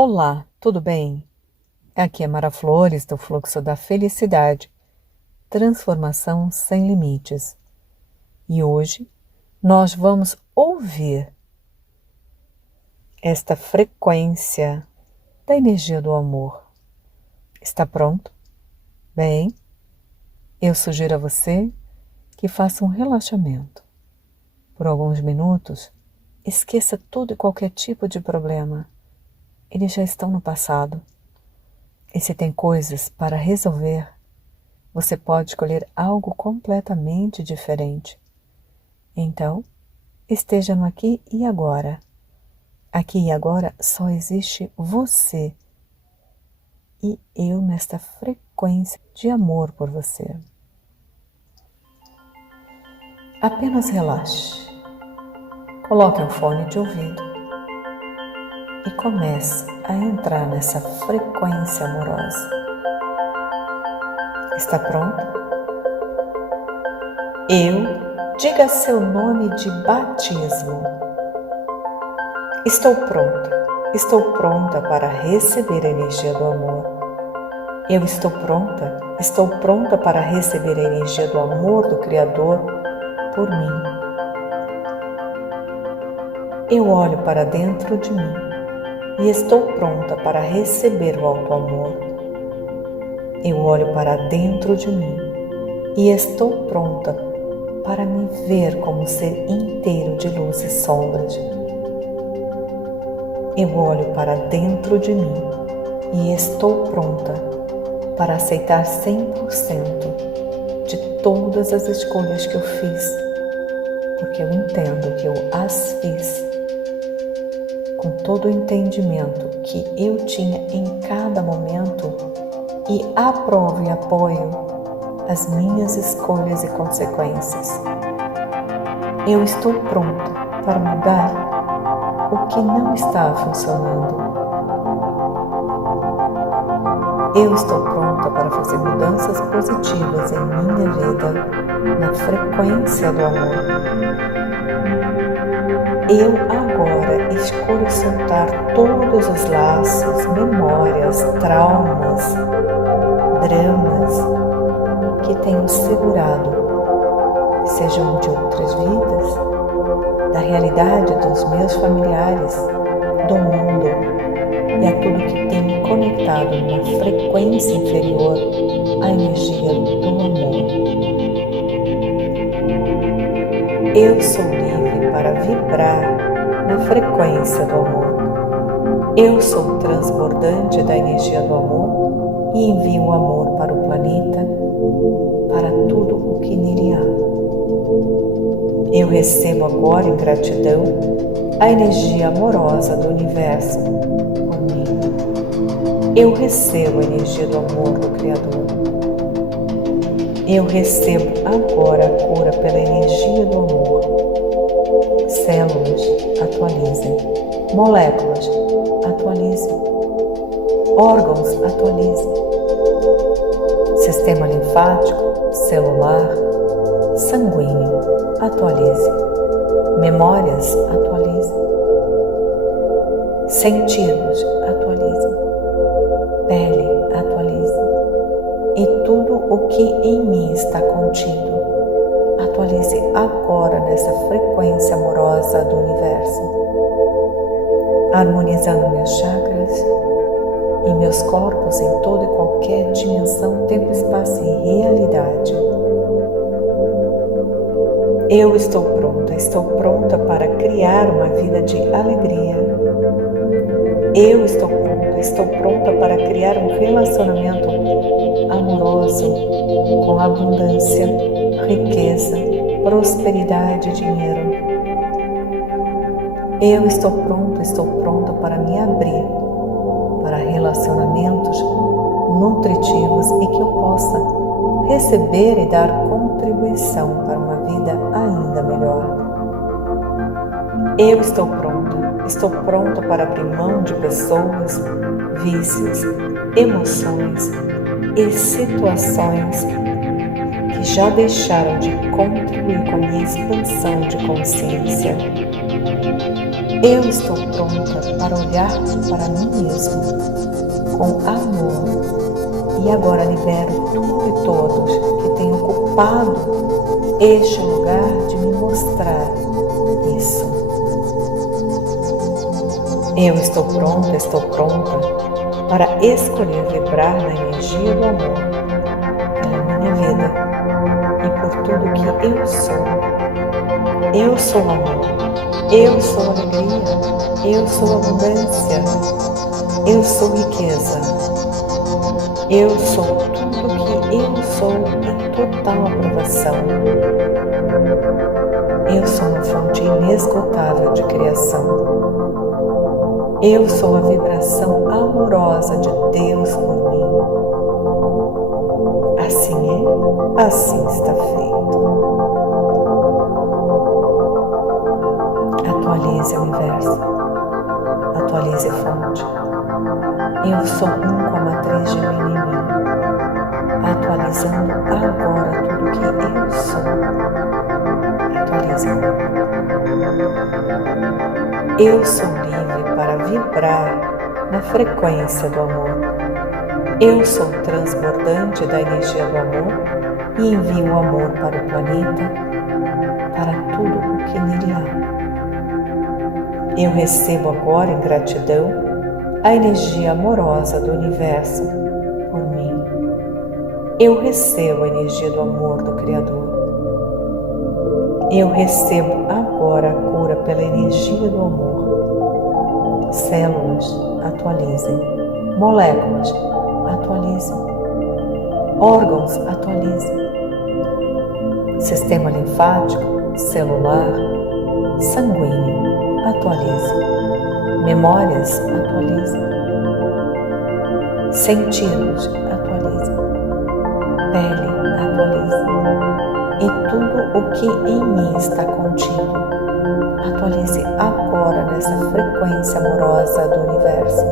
Olá, tudo bem? Aqui é Mara Flores, do Fluxo da Felicidade, Transformação Sem Limites. E hoje nós vamos ouvir esta frequência da energia do amor. Está pronto? Bem, eu sugiro a você que faça um relaxamento. Por alguns minutos, esqueça todo e qualquer tipo de problema. Eles já estão no passado. E se tem coisas para resolver, você pode escolher algo completamente diferente. Então, esteja no aqui e agora. Aqui e agora só existe você e eu nesta frequência de amor por você. Apenas relaxe. Coloque um fone de ouvido e comece a entrar nessa frequência amorosa. Está pronto? Diga seu nome de batismo. Estou pronta para receber a energia do amor. Eu estou pronta para receber a energia do amor do Criador por mim. Eu olho para dentro de mim e estou pronta para receber o alto amor. Eu olho para dentro de mim e estou pronta para me ver como ser inteiro de luz e sombras. Eu olho para dentro de mim e estou pronta para aceitar 100% de todas as escolhas que eu fiz, porque eu entendo que eu as fiz com todo o entendimento que eu tinha em cada momento e aprovo e apoio as minhas escolhas e consequências. Eu estou pronta para mudar o que não está funcionando. Eu estou pronta para fazer mudanças positivas em minha vida, na frequência do amor. Eu agora escolho soltar todos os laços, memórias, traumas, dramas que tenho segurado, sejam de outras vidas, da realidade dos meus familiares, do mundo e a tudo que tem me conectado numa frequência inferior à energia do amor. Eu sou livre para vibrar na frequência do amor. Eu sou transbordante da energia do amor e envio o amor para o planeta, para tudo o que nele há. Eu recebo agora em gratidão a energia amorosa do universo por mim. Eu recebo a energia do amor do Criador. Eu recebo agora a cura pela energia do amor. Células, atualizem. Moléculas, atualizem. Órgãos, atualizem. Sistema linfático, celular, sanguíneo, atualize. Memórias, atualize. Sentidos, atualize. Pele, atualize. E tudo o que em mim está contido, atualize agora nessa frequência amorosa do universo, harmonizando meus chakras e meus corpos em toda e qualquer dimensão, tempo, espaço e realidade. Eu estou pronta para criar uma vida de alegria. Eu estou pronta para criar um relacionamento amoroso com abundância, riqueza, prosperidade e dinheiro. Eu estou pronta para me abrir para relacionamentos nutritivos e que eu possa receber e dar contribuição para uma vida ainda melhor. Eu estou pronta para abrir mão de pessoas, vícios, emoções e situações que já deixaram de contribuir com a minha expansão de consciência. Eu estou pronta para olhar para mim mesma com amor e agora libero tudo e todos que têm ocupado este lugar de me mostrar isso. Eu estou pronta para escolher vibrar na energia do amor pela minha vida e por tudo que eu sou. Eu sou amor, eu sou alegria, eu sou abundância, eu sou riqueza, eu sou tudo que eu sou em total aprovação. Eu sou uma fonte inesgotável de criação. Eu sou a vibração amorosa de Deus por mim. Assim é, assim está feito. Atualize o universo, atualize a fonte. Eu sou um com a matriz divina em mim, atualizando agora tudo que eu sou. Atualize. Eu sou livre para vibrar na frequência do amor. Eu sou transbordante da energia do amor e envio o amor para o planeta, para tudo o que nele há. Eu recebo agora em gratidão a energia amorosa do universo por mim. Eu recebo a energia do amor do Criador. Eu recebo agora a cura pela energia do amor. Células, atualizem. Moléculas, atualizem. Órgãos, atualizem. Sistema linfático, celular, sanguíneo, atualize. Memórias, atualize. Sentidos, atualize. Pele, atualize. E tudo o que em mim está contido, atualize agora nessa frequência amorosa do universo,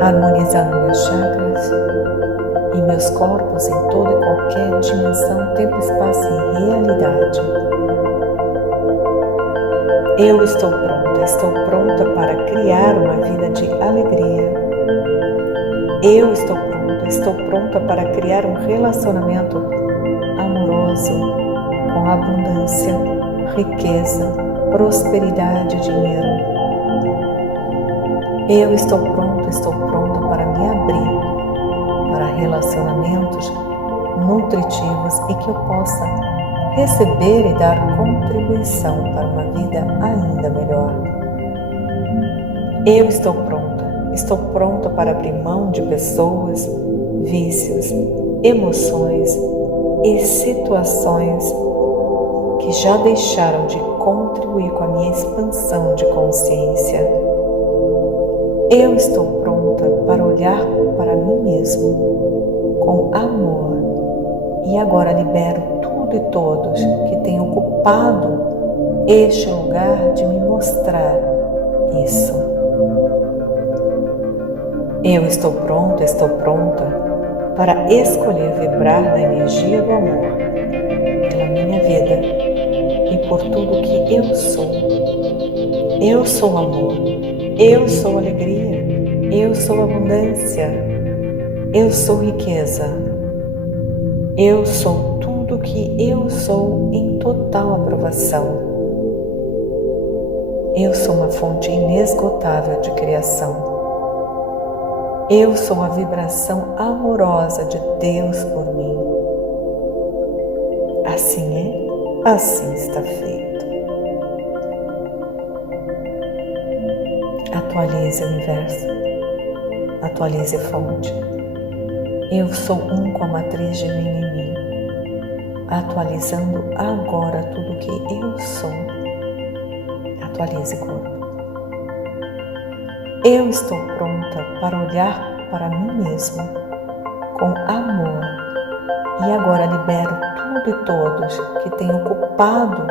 harmonizando meus chakras e meus corpos em toda e qualquer dimensão, tempo, espaço e realidade. Eu estou pronta para criar uma vida de alegria. Eu estou pronta para criar um relacionamento amoroso, com abundância, riqueza, prosperidade e dinheiro. Eu estou pronta para me abrir para relacionamentos nutritivos e que eu possa receber e dar contribuição para uma vida ainda melhor. Eu estou pronta para abrir mão de pessoas, vícios, emoções e situações que já deixaram de contribuir com a minha expansão de consciência. Eu estou pronta para olhar para mim mesmo com amor e agora libero tudo e todos que têm ocupado este lugar de me mostrar isso. Eu estou pronta para escolher vibrar na energia do amor pela minha vida e por tudo que eu sou. Eu sou amor, eu sou alegria, eu sou abundância, eu sou riqueza, eu sou tudo que eu sou em total aprovação. Eu sou uma fonte inesgotável de criação. Eu sou a vibração amorosa de Deus por mim. Assim é, assim está feito. Atualize o universo, atualize a fonte. Eu sou um com a matriz divina em mim, atualizando agora tudo que eu sou. Atualize corpo. Eu estou pronta para olhar para mim mesma com amor e agora libero tudo e todos que têm ocupado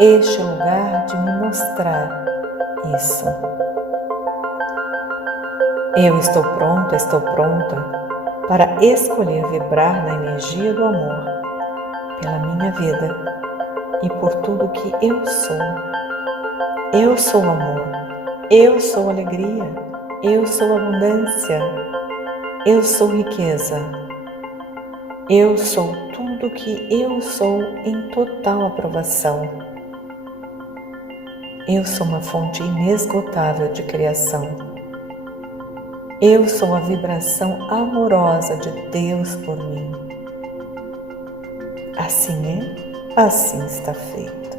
este lugar de me mostrar isso. Eu estou pronta para escolher vibrar na energia do amor pela minha vida e por tudo que eu sou. Eu sou amor, eu sou alegria, eu sou abundância, eu sou riqueza, eu sou tudo que eu sou em total aprovação. Eu sou uma fonte inesgotável de criação. Eu sou a vibração amorosa de Deus por mim. Assim é, assim está feito.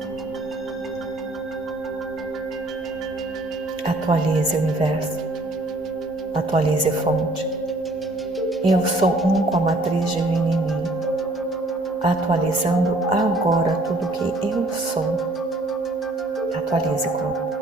Atualize o universo, atualize a fonte. Eu sou um com a matriz divina em mim, atualizando agora tudo que eu sou. Atualize o corpo.